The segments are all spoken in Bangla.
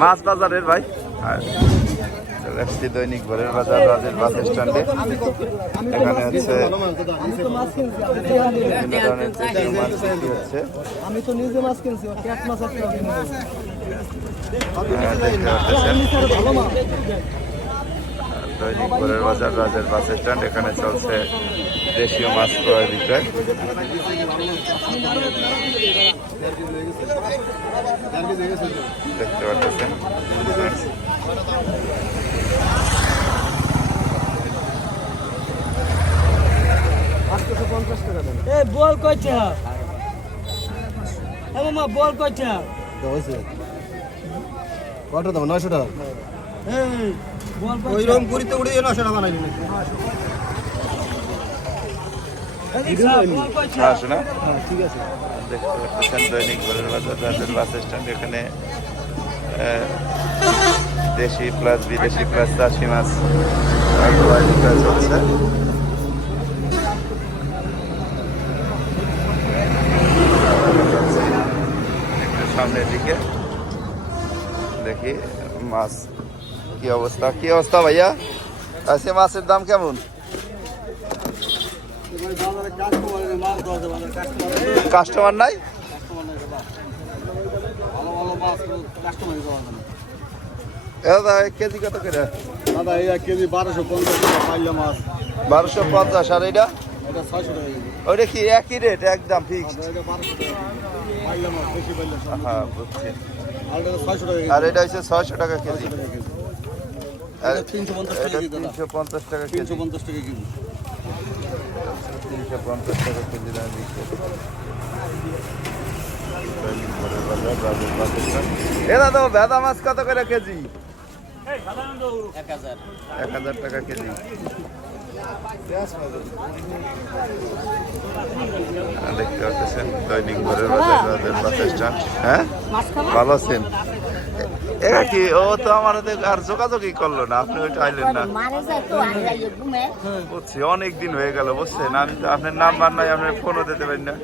মাছ বাজারের ভাই। আর দৈনিক ভোরের বাজার রাজের বাস স্ট্যান্ডে। এখানে হচ্ছে। বিভিন্ন ধরনের মাছ বিক্রি হচ্ছে। আমি তো নিজে মাছ কিনছি ক্যাট মাছ একটা দৈনিক ভোরের বাজার রাজের বাস স্ট্যান্ড এখানে চলছে দেশীয় মাছ ক্রয় বিক্রয়। দেখতে পাচ্ছেন। আটশোশো পঞ্চাশ টাকা দেন এ বল মামা বল কয়টা হয়েছে কত দাম? নয়শো টাকা? এই বল কয়টা ওইরকম পুরিতে উড়ে এদিকে স্যার, বল কয়টা হ্যাঁ শোনা ঠিক আছে। দেখতে পাচ্ছেন দৈনিক বাজার রাজের বাস স্ট্যান্ড এখানে দেশি প্লাস বিদেশি প্লাস চাষি মাছ ক্রয় একটু সামনের দিকে দেখি মাছ কি অবস্থা? কি অবস্থা ভাইয়া? আজকে মাছের দাম কেমন? কাস্টমার নাই? কেজি কত কেজি বারোশো পঞ্চাশ মাছ বারোশো পঞ্চাশ, আর এটা? ওইটা কি একই রেট একদম ফিক্সড আর এটা হচ্ছে ছয়শো টাকা কেজি। তিনশো পঞ্চাশ টাকা তিনশো পঞ্চাশ টাকা কেজি। তিনশো পঞ্চাশ টাকা কেজি। দাম বাজার। এ দাদা ভেদা মাছ কত করে কেজি? এক হাজার। টাকা কেজি। দেখতে পাচ্ছেন দৈনিক ভোরের বাজার বাস হ্যাঁ? ভালো আছেন? এরা কি? ও তো আমার আর যোগাযোগই করল না। আপনি ওইটা আইলেন না। বুঝছি, অনেক দিন হয়ে গেল, বুঝছেন? আমি তো আপনার নাম্বার নাই, আপনার ফোনও দিতে পারি না।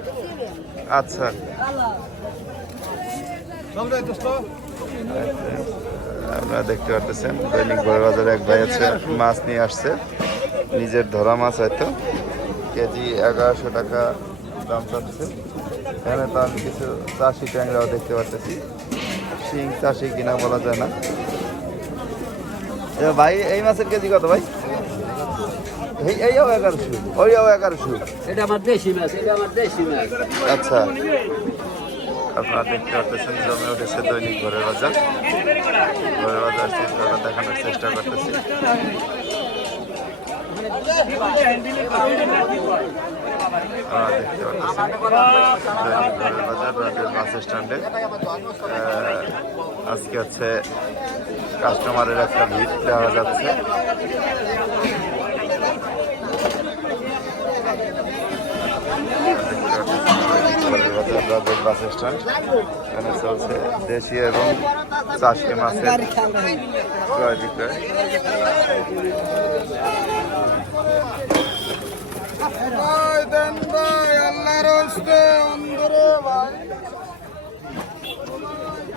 আচ্ছা। আপনারা দেখতে পাচ্ছেন দৈনিক বড় বাজারে এক ভাই আছে, মাছ নিয়ে আসছে। নিজের ধরা মাছ হয়তো। কেজি এগারোশো টাকা দাম চাচ্ছে। এখানে তো আমি কিছু চাষি ট্যাংরাও দেখতে পাচ্ছি শিং চাষি কিনা বলা যায় না। এ ভাই এই মাছের কেজি কত ভাই? এই এইও এগারোশো ওইও এগারোশো। এটা আমার দেশি মাছ এটা আমার দেশি মাছ। আচ্ছা। আপনারা দেখতে পাচ্ছেন জমে উঠেছে দৈনিক ঘরের বাজার। ঘরের বাজার চিত্রটা দেখানোর চেষ্টা করতেছি। দেখতে পাচ্ছেন বাস স্ট্যান্ডে আজকে হচ্ছে কাস্টমারের একটা ভিড় দেওয়া যাচ্ছে। বাস স্ট্যান্ড চলছে এবং চাষি মাছের ক্রয় বিক্রয়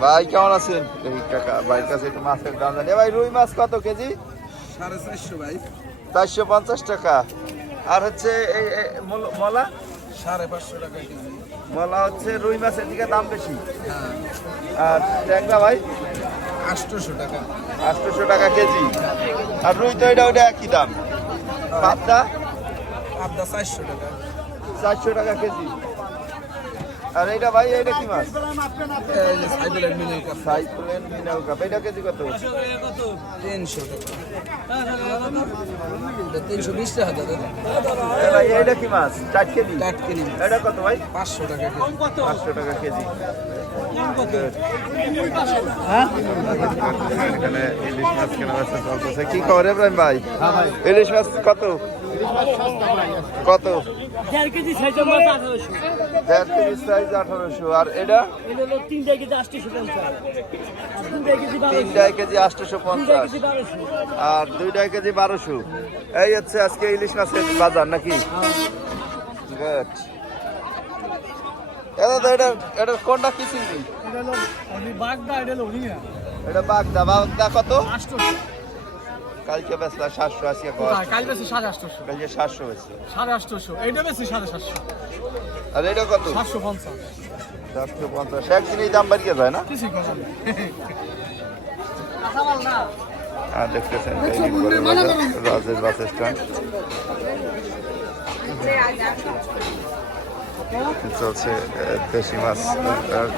ভাই কেমন আছেন? এই কাকা ভাইয়ের কাছে একটু মাছের দাম জানি। ভাই রুই মাছ কত কেজি? সাড়ে চারশো ভাই। চারশো পঞ্চাশ টাকা। আর হচ্ছে এই মলা সাড়ে পাঁচশো টাকা কেজি। মলা হচ্ছে রুই মাছের দিকে দাম বেশি। আর ট্যাংরা ভাই? আটশোশো টাকা। আটশোশো টাকা কেজি। আর রুই তো এটা ওটা একই দাম। পাবদা? আপনার চারশো টাকা। চারশো টাকা কেজি। আর এটা ভাই এটা কি মাছ? সাইকেলের মিনাল কাপ। এটা কেজি কত তিনশো টাকা তিনশো বিশ টাকা ভাই এটা কি মাছ? চার কেজি? কাঠ কিনি এটা কত ভাই? পাঁচশো টাকা পাঁচশো টাকা কেজি। এখানে ইলিশ মাছ কেনা বেচা চলতেছে। কি খবর ইব্রাহিম ভাই। ইলিশ মাছ কত? কত? দেড় কেজি সাইজ আঠারোশো। দেড় কেজি সাইজ আঠারোশো। আর এটা? এটা হলো তিনটা কেজি আটশোশো পঞ্চাশ। কেজি তিনটায় আটশোশো পঞ্চাশ। আর দুইটায় কেজি বারোশো। এই হচ্ছে আজকে ইলিশ মাছের বাজার নাকি? এটা এটা এটা কোনটা কি চিংড়ি? এটা বাগদা এটা বাগদা। বাগদা কত? আটশোশো। কালকে বেচলা সাতশো আজকে কাল বেশি সাড়ে আটশোশো। কালকে সাতশো বেচলো সাড়ে আটশোশো। এইটা বেশি সাড়ে সাতশো। আর এটা কত? সাতশো পঞ্চাশ। সাতশো পঞ্চাশ। একদিনই দাম বাড়িয়ে যায় না? কিছুই কম আর দেখতেছেন রাজের বাস স্ট্যান্ড চলছে দেশি মাছ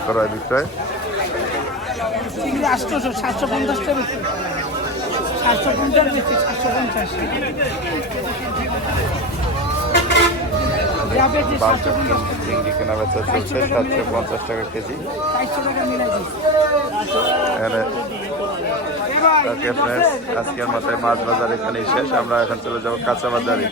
ক্রয় বিক্রয়। আটশোশো সাতশো পঞ্চাশ সাতশো পঞ্চাশ বেশি সাতশো পঞ্চাশ। চিংড়ি কেনা বেচা চলছে সাতশো পঞ্চাশ টাকা কেজি। চারশো ওকে ফ্রেন্ডস আজকের মতো মাছ বাজার এখানে শেষ। আমরা এখন চলে যাব কাঁচা বাজারে।